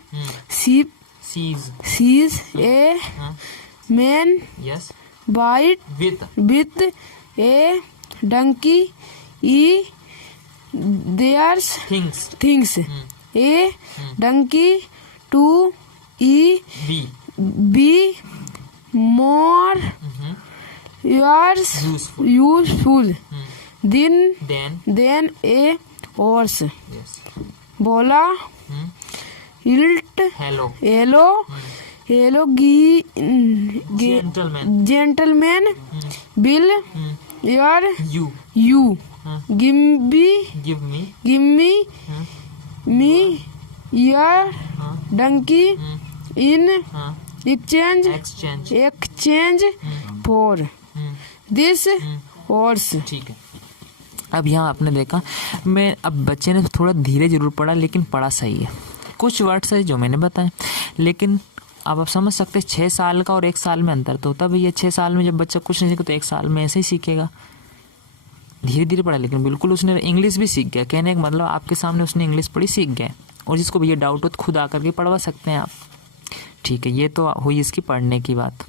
sheep sees, sees a man yes, bite with a donkey ई there's things, a donkey to ई be more yours useful then a horse बोला इल्ट hello gentleman bill your you give me your donkey in exchange for this horse. ठीक है। अब यहाँ आपने देखा, मैं अब बच्चे ने थोड़ा धीरे जरूर पढ़ा लेकिन पढ़ा सही है। कुछ वर्ड्स है जो मैंने बताए, लेकिन अब आप समझ सकते हैं 6 साल का और 1 साल में अंतर तो होता भैया। 6 साल में जब बच्चा कुछ नहीं सीखा तो 1 साल में ऐसे ही सीखेगा। धीरे धीरे पढ़ा, लेकिन बिल्कुल उसने इंग्लिश भी सीख गया। कहने का मतलब आपके सामने उसने इंग्लिश पढ़ी, सीख गया। और जिसको भैया डाउट हो तो खुद आकर के पढ़वा सकते हैं आप। ठीक है, ये तो हुई इसकी पढ़ने की बात।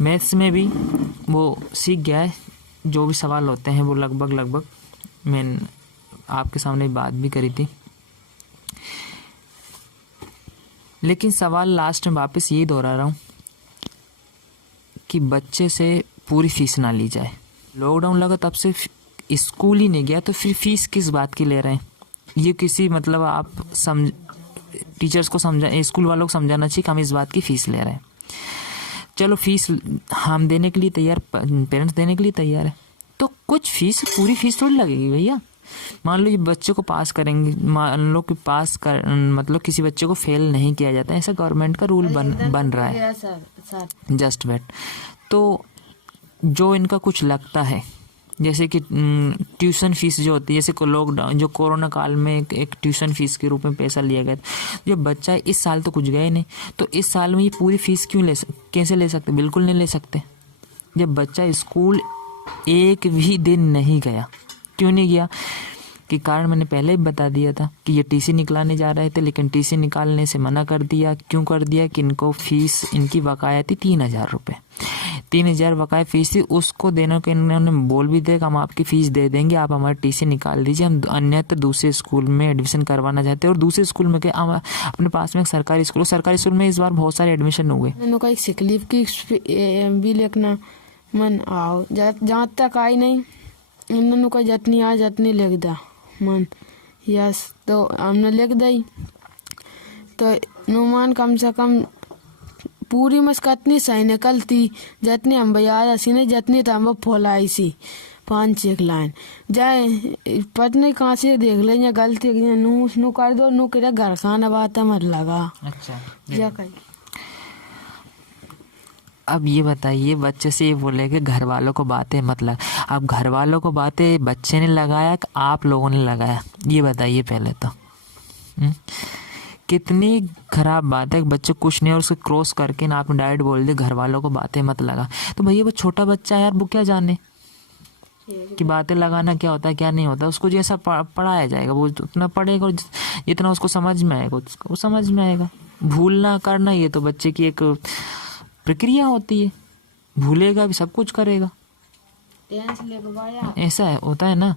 मैथ्स में भी वो सीख गया है। जो भी सवाल होते हैं वो लगभग मैंने आपके सामने बात भी करी थी। लेकिन सवाल लास्ट में वापस यही दोहरा रहा हूँ कि बच्चे से पूरी फीस ना ली जाए। लॉकडाउन लगा तब से स्कूल ही नहीं गया तो फिर फीस किस बात की ले रहे हैं? ये किसी मतलब आप टीचर्स को समझा, स्कूल वालों को समझाना चाहिए कि हम इस बात की फ़ीस ले रहे हैं। चलो फीस हम देने के लिए तैयार, पेरेंट्स देने के लिए तैयार है, तो कुछ फीस, पूरी फीस थोड़ी लगेगी भैया। मान लो ये बच्चे को पास करेंगे, मान लो कि पास कर मतलब किसी बच्चे को फेल नहीं किया जाता है, ऐसा गवर्नमेंट का रूल बन रहा है। Just wait. तो जो इनका कुछ लगता है, जैसे कि ट्यूशन फीस जो होती है, जैसे लॉकडाउन जो कोरोना काल में एक ट्यूशन फीस के रूप में पैसा लिया गया था। जो बच्चा इस साल तो कुछ गया ही नहीं, तो इस साल में ये पूरी फीस कैसे ले सकते? बिल्कुल नहीं ले सकते। जब बच्चा स्कूल एक भी दिन नहीं गया, क्यों नहीं गया? कि कारण मैंने पहले ही बता दिया था कि ये टीसी निकलाने जा रहे थे, लेकिन टीसी निकालने से मना कर दिया। क्यों कर दिया? कि इनको फीस, इनकी बकाया थी 3000 रुपये। 3000 बकाया फीस थी, उसको देने के इन्होंने बोल भी दिया कि हम आपकी फ़ीस दे देंगे, आप हमारी टीसी निकाल दीजिए, हम अन्यत्र दूसरे स्कूल में एडमिशन करवाना चाहते हैं। और दूसरे स्कूल में क्या, अपने पास में एक सरकारी स्कूल में इस बार बहुत सारे एडमिशन हुए। का एक सिक लीव की भी लिखना मन आओ जहाँ तक आई नहीं, इन्होंने कोई जतनी आ जतनी लिख दा मन यस, तो हमने लिख दी। तो नुमान कम से कम पूरी मस्कतनी सही निकलती, जितनी हम भैया हसी नहीं, जितनी तो हम फोलाई सी 5-6 लाइन जाए, पता नहीं कहाँ से देख लेंगे गलती नू कर दो, नू कर घर खाना बात मत लगा। अच्छा, क्या कही? अब ये बताइए, बच्चे से ये बोले कि घर वालों को बातें मत लगा। अब घर वालों को बातें बच्चे ने लगाया कि आप लोगों ने लगाया? ये बताइए पहले तो। कितनी खराब बात है। बच्चे कुछ नहीं और उसको क्रॉस करके ना आपने डायरेक्ट बोल दिया घर वालों को बातें मत लगा। तो भैया वो छोटा बच्चा है यार, वो क्या जाने कि बातें लगाना क्या होता है क्या नहीं होता। उसको जैसा पढ़ाया जाएगा वो उतना पढ़ेगा, और जितना उसको समझ में आएगा वो समझ में आएगा। भूलना करना ये तो बच्चे की एक प्रक्रिया होती है, भूलेगा भी, सब कुछ करेगा, ऐसा है होता है ना।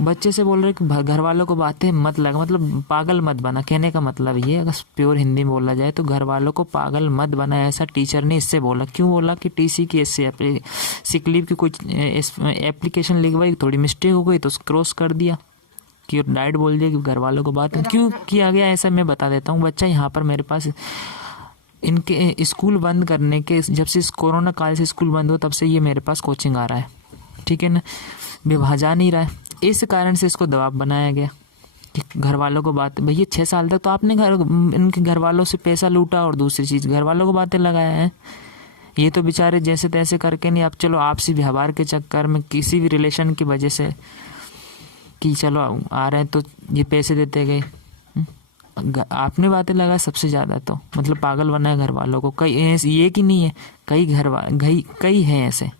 बच्चे से बोल रहे कि घर वालों को बातें मत लगा, मतलब पागल मत बना। कहने का मतलब ये, अगर प्योर हिंदी में बोला जाए तो घर वालों को पागल मत बना, ऐसा टीचर ने इससे बोला। क्यों बोला? कि टीसी की इससे सिक लीव की कुछ एप्लीकेशन लिखवाई, थोड़ी मिस्टेक हो गई तो क्रॉस कर दिया, कि डायरेक्ट बोल दिया कि घर वालों को बात। क्यों किया गया ऐसा मैं बता देता हूँ। बच्चा यहाँ पर मेरे पास, इनके स्कूल बंद करने के, जब से इस कोरोना काल से स्कूल बंद हो तब से ये मेरे पास कोचिंग आ रहा है, ठीक है ना। विवाह जा नहीं रहा है, इस कारण से इसको दबाव बनाया गया कि घर वालों को बात। भैया 6 साल तक तो आपने इनके घर वालों से पैसा लूटा, और दूसरी चीज़ घर वालों को बातें लगाया है। ये तो बेचारे जैसे तैसे करके नहीं, अब चलो आपसी व्यवहार के चक्कर में, किसी भी रिलेशन की वजह से कि चलो आ रहे हैं तो ये पैसे देते गए, आपने बातें लगाया सबसे ज़्यादा। तो मतलब पागल बनाया घर वालों को। कई ये कि नहीं है, कई हैं ऐसे।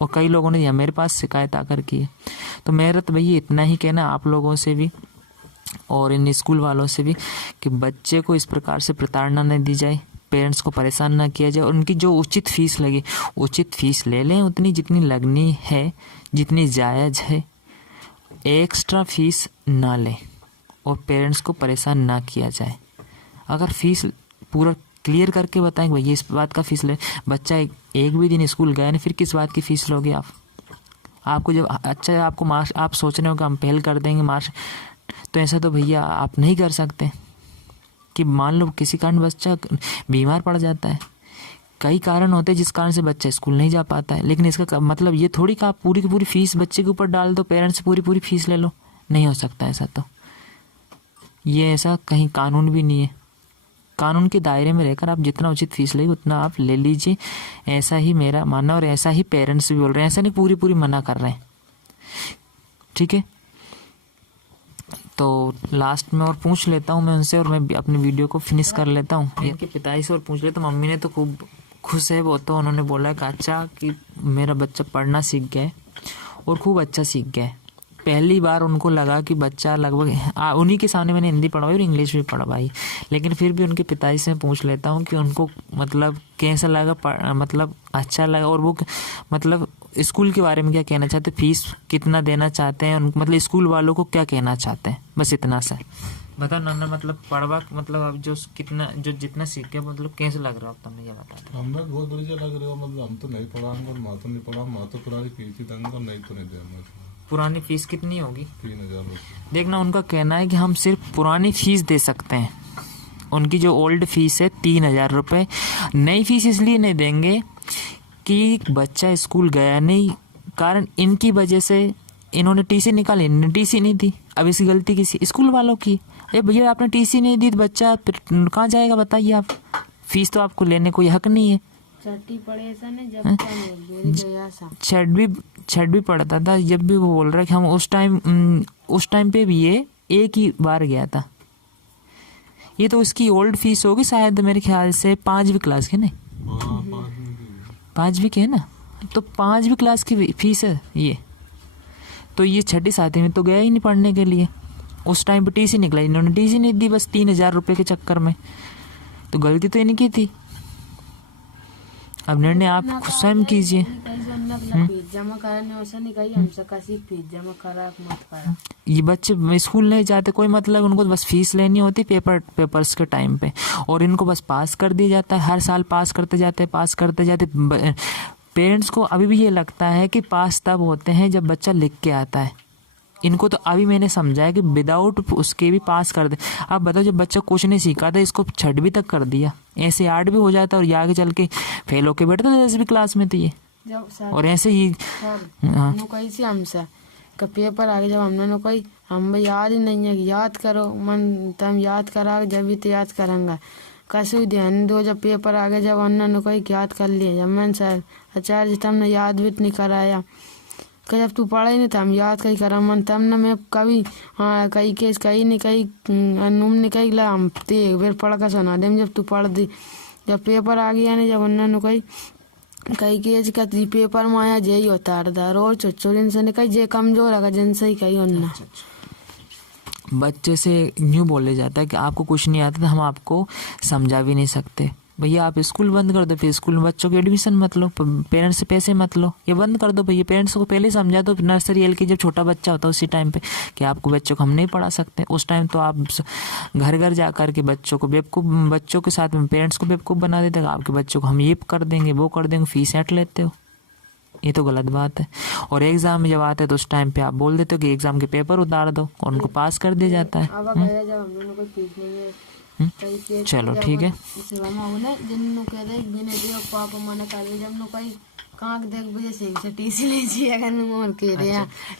और कई लोगों ने मेरे पास शिकायत आकर की है। तो मेरा तो भैया इतना ही कहना आप लोगों से भी और इन स्कूल वालों से भी कि बच्चे को इस प्रकार से प्रताड़ना न दी जाए, पेरेंट्स को परेशान ना किया जाए, और उनकी जो उचित फीस लगे उचित फीस ले लें, उतनी जितनी लगनी है, जितनी जायज़ है, एक्स्ट्रा फीस ना लें और पेरेंट्स को परेशान ना किया जाए। अगर फीस पूरा क्लियर करके बताएं भैया इस बात का फीस ले, बच्चा एक भी दिन स्कूल गया नहीं, फिर किस बात की फ़ीस लोगे आप? आपको जब अच्छा आपको मार्क्स आप सोच रहे हो कि हम पहल कर देंगे मार्क्स, तो ऐसा तो भैया आप नहीं कर सकते कि मान लो किसी कारण बच्चा बीमार पड़ जाता है, कई कारण होते हैं जिस कारण से बच्चा स्कूल नहीं जा पाता है, लेकिन इसका मतलब ये थोड़ी कि आप पूरी की पूरी फीस बच्चे के ऊपर डाल दो, पेरेंट्स से पूरी पूरी फीस ले लो, नहीं हो सकता ऐसा। तो ये ऐसा कहीं कानून भी नहीं है। कानून के दायरे में रहकर आप जितना उचित फीस लेंगे उतना आप ले लीजिए, ऐसा ही मेरा मानना, और ऐसा ही पेरेंट्स भी बोल रहे हैं, ऐसा नहीं पूरी पूरी मना कर रहे हैं, ठीक है। तो लास्ट में और पूछ लेता हूँ मैं उनसे, और मैं अपनी वीडियो को फिनिश कर लेता हूँ। इनके पिताजी से और पूछ लेता हूँ। मम्मी ने तो खूब खुश है वो, तो उन्होंने बोला कि अच्छा कि मेरा बच्चा पढ़ना सीख गया है और खूब अच्छा सीख गया है। पहली बार उनको लगा कि बच्चा लगभग उन्हीं के सामने मैंने हिंदी पढ़वाई और इंग्लिश भी पढ़वाई, लेकिन फिर भी उनके पिताजी से पूछ लेता हूँ कि उनको मतलब कैसा लगा, मतलब अच्छा लगा, और वो मतलब स्कूल के बारे में क्या कहना चाहते, फीस कितना देना चाहते हैं, मतलब स्कूल वालों को क्या कहना चाहते हैं, बस इतना सा बताओ ना। मतलब पढ़वा मतलब अब जो कितना जो जितना सीख गया मतलब कैसे लग रहा है तुमने ये बता। हमें बहुत बढ़िया लग रहा है, मतलब हम तो नहीं पढ़ाएंगे और माँ तो नहीं पढ़ा, माँ तो पुरानी फीस ही देंगे और नहीं तो नहीं देंगे। पुरानी फीस कितनी होगी? 3000 रुपये। देखना उनका कहना है कि हम सिर्फ पुरानी फीस दे सकते हैं, उनकी जो ओल्ड फीस है 3000 रुपये, नई फीस इसलिए नहीं देंगे कि बच्चा स्कूल गया नहीं, कारण इनकी वजह से इन्होंने टीसी निकाली, इन्होंने टीसी नहीं दी। अब इसकी गलती किसी स्कूल वालों की, अरे भैया आपने टीसी नहीं दी तो बच्चा फिर कहाँ जाएगा बताइए आप? फीस तो आपको लेने कोई हक नहीं है। छठ भी पढ़ता था जब भी वो बोल रहा है कि हम उस टाइम पे भी ये एक ही बार गया था। ये तो उसकी ओल्ड फीस होगी शायद मेरे ख्याल से 5वीं क्लास की, नहीं 5वीं की है ना, तो 5वीं क्लास की फीस है ये। तो ये 6ठी 7वीं में तो गया ही नहीं पढ़ने के लिए, उस टाइम पे टीसी निकला, इन्होंने टीसी नहीं दी बस 3000 रुपये के चक्कर में। तो गलती तो इनकी थी, अब निर्णय आप स्वयं कीजिए। ये बच्चे स्कूल नहीं जाते कोई मतलब, उनको बस फीस लेनी होती पेपर्स के टाइम पे, और इनको बस पास कर दिया जाता है, हर साल पास करते जाते। पेरेंट्स को अभी भी ये लगता है कि पास तब होते हैं जब बच्चा लिख के आता है। इनको तो अभी मैंने समझाया कि विदाउट उसके भी पास कर दे। अब बताओ जब बच्चा कुछ नहीं सीखा था, इसको 6वीं तक कर दिया, ऐसे 8 भी हो जाता और ये आगे चल के फेल होके बैठता था 10वीं क्लास में। तो ये और ऐसे ही का पेपर आगे जब हमने कोई हम याद ही नहीं है, याद करो मन तम याद करा जब भी तो याद करेंगे, कसू ध्यान दो जब पेपर आगे जब उन्होंने कोई याद कर लिया, जब मैंने सर आचार्य जी तुमने याद भी नहीं कराया, जब तू पढ़ा ही नहीं था हम याद कहीं करा मन तब न मैं कभी हाँ कहीं केस कहीं नहीं कहीं नूम नहीं कहीं ला हम ते एक बार पढ़ कर सुना दे जब तू पढ़ दी, जब पेपर आ गया नहीं जब उन्होंने कहीं केस का पेपर में आया जे ही होता रहा और छोटे से ने कहीं जे कमजोर है जिनसे ही कहीं उन्ना बच्चे से यूँ बोले जाता है कि आपको कुछ नहीं आता तो हम आपको समझा भी नहीं सकते। भैया आप स्कूल बंद कर दो, फिर स्कूल में बच्चों के एडमिशन मत लो, पेरेंट्स से पैसे मत लो, ये बंद कर दो भैया। पेरेंट्स को पहले समझा दो, नर्सरी LKG जब छोटा बच्चा होता है उसी टाइम पे कि आपको बच्चों को हम नहीं पढ़ा सकते। उस टाइम तो आप घर घर जा कर के बच्चों के साथ में पेरेंट्स को बेवकूफ़ बना देते, आपके बच्चों को हम ये कर देंगे वो कर देंगे, फीस ऐट लेते हो, ये तो गलत बात है। और एग्जाम में जब आते हैं तो उस टाइम पे आप बोल देते हो कि एग्जाम के पेपर उतार दो और उनको पास कर दिया जाता है। चलो ठीक है।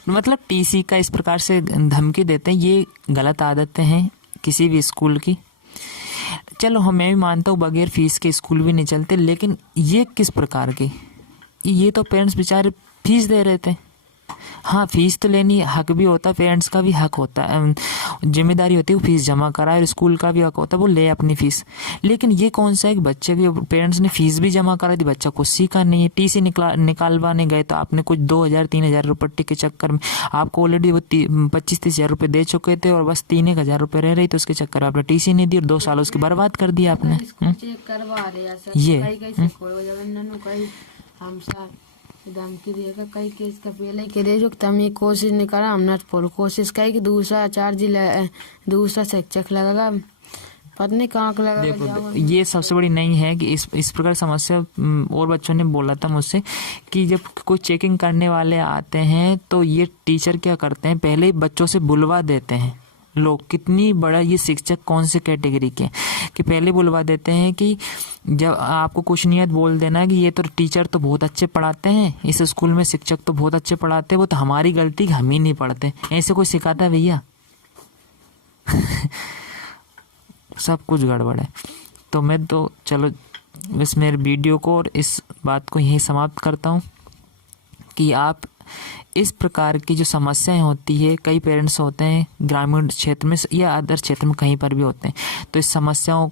मतलब टीसी का इस प्रकार से धमकी देते हैं, ये गलत आदतें हैं किसी भी स्कूल की। चलो मैं भी मानता हूँ बगैर फीस के स्कूल भी नहीं चलते, लेकिन ये किस प्रकार के, ये तो पेरेंट्स बेचारे फीस दे रहे थे, हाँ फीस तो लेनी हक भी होता है, पेरेंट्स का भी हक होता है, जिम्मेदारी होती है वो फीस जमा कराए, और स्कूल का भी हक होता है वो ले अपनी फीस। लेकिन ये कौन सा है कि बच्चे की पेरेंट्स ने फीस भी जमा करा दी, बच्चा कुछ सीखा नहीं है, टीसी निकालवाने गए तो आपने कुछ 2,000-3,000 रुपये के चक्कर में आपको ऑलरेडी वो 25-30 हज़ार रुपये दे चुके थे, और बस 3,000 रुपये रह रही, तो उसके चक्कर में आपने टीसी नहीं दी और 2 साल उसकी बर्बाद कर दिया आपने। चेक करवा रहे हैं सर, ये, कई कई से कोई वजह ननु कई हमसा धमकी दिएगा, कई केस का पहले के दे जो तमी कोशिश नहीं करा, हमने पूरी कोशिश करी कि दूसरा चार्ज दूसरा शिक्षक लगेगा, पता नहीं कहाँ का लगा। देखो ये सबसे बड़ी नहीं है कि इस प्रकार समस्या और बच्चों ने बोला था मुझसे कि जब कोई चेकिंग करने वाले आते हैं तो ये टीचर क्या करते हैं, पहले ही बच्चों से बुलवा देते हैं। लोग कितनी बड़ा ये शिक्षक कौन से कैटेगरी के कि पहले बुलवा देते हैं कि जब आपको कुछ नियत बोल देना कि ये तो टीचर तो बहुत अच्छे पढ़ाते हैं, इस स्कूल में शिक्षक तो बहुत अच्छे पढ़ाते हैं, वो तो हमारी गलती हम ही नहीं पढ़ते, ऐसे कोई सिखाता है भैया? सब कुछ गड़बड़ है। तो मैं तो चलो इस मेरे वीडियो को और इस बात को यहीं समाप्त करता हूँ कि आप इस प्रकार की जो समस्याएं होती है, कई पेरेंट्स होते हैं ग्रामीण क्षेत्र में या अदर क्षेत्र में कहीं पर भी होते हैं, तो इस समस्याओं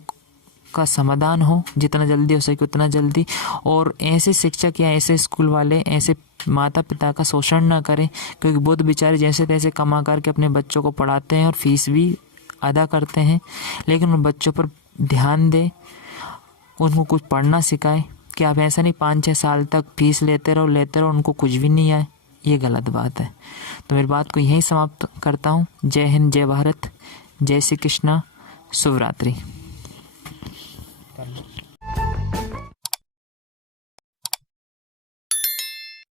का समाधान हो जितना जल्दी हो सके उतना जल्दी, और ऐसे शिक्षक या ऐसे स्कूल वाले ऐसे माता पिता का शोषण ना करें, क्योंकि बहुत बेचारे जैसे तैसे कमा करके अपने बच्चों को पढ़ाते हैं और फीस भी अदा करते हैं, लेकिन उन बच्चों पर ध्यान दें, उनको कुछ पढ़ना सिखाएं। कि आप ऐसा नहीं 5-6 साल तक फीस लेते रहो उनको कुछ भी नहीं आए, ये गलत बात है। तो मेरी बात को यहीं समाप्त करता हूँ। जय हिंद, जय भारत, जय श्री कृष्णा, शुभ रात्रि।